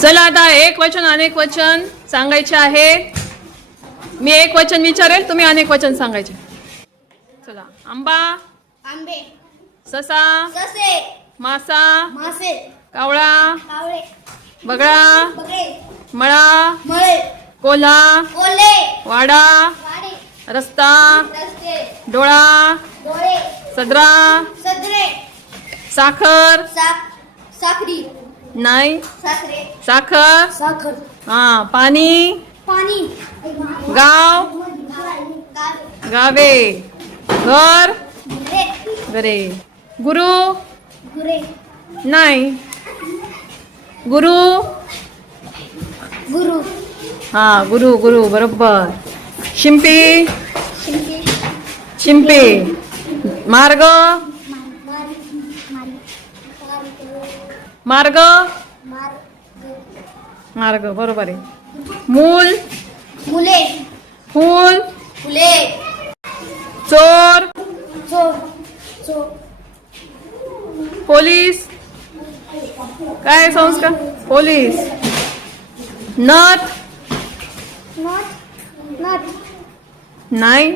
चला आता एक वचन अनेक वचन सांगायचे आहे. मी एक वचन विचारेल, तुम्ही अनेक वचन सांगायचे. चला. आंबा, आंबे, ससा, ससे, मासा, मासे, कावळा, कावळे, बगळा, बगळे, मळा, मळे, कोल्हा, कोल्हे, वाडा, वाडे, रस्ता, रस्ते, डोळा, डोळे, सदरा, सदरे, साखर, साखरी, नाही, साखरे, साखर, साखर, पाणी, पाणी, गाव, गावे, घर, घरे, घरे, गुरु, गुरे, नाही, गुरु, गुरु, गुरु गुरु बरोबर. शिंपी, शिंपी, शिंपी, मार्ग, मार्ग, मार्ग बरोबर आहे. मूल, मुले, फूल, फुले, चोर, चोर, चोर, पोलीस, काय संस्कार, पोलीस. नथ, नथ, नथ, नाही,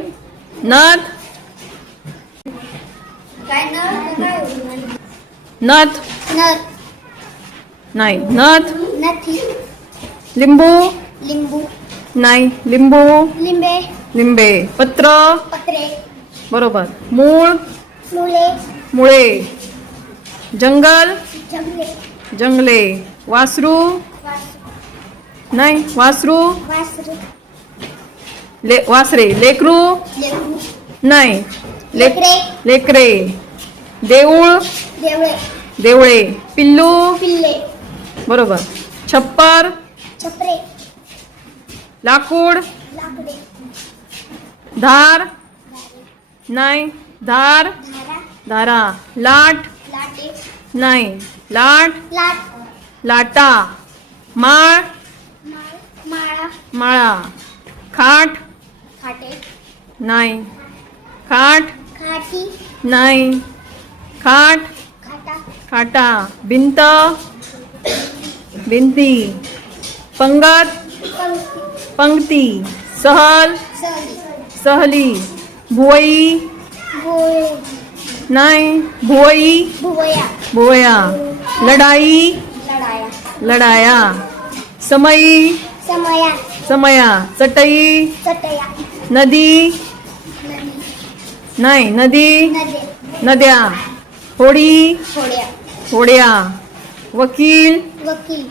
नथ, काय काय नथ, नथ, नाही, नथ. नथी, लिंबू, लिंबू, नाही, लिंबू, लिंबे, लिंबे. पत्र, पत्रे, बरोबर. मूळ, मुले, मुळे. जंगल, जंगले, जंगले. वासरू, नाही, वासरू, वासरे, वासरे. लेकरू, लेकरू, नाही, लेकरे, लेकरे. देऊळ, देवळे, देवळे. पिल्लू, पिल्ले, बरोबर. छप्पर, छपरे, लाकूड, लाकडे, धार, नाही, धार, धारा, धारा. लाट, लाटे, नाही, लाट, लाट, लाटा. माळ, माळा, माळा. खाट, खाटे, नाही, खाट, खाटी, नाही, खाट, खाटा, खाटा. भिंत, भिंती. पंगत, पंक्ती, पंक्ती. सहल, सहली, सहली. भुवई, भोळे, नाही, भुवई, भुवया, भुवया. लढाई, लढाया, लढाया. समई, समया, समया. चटई, चटया, नदी, नदी, नाही, नदी, नदे, नद्या. होडी, होड्या, होड्या. वकील, वकील,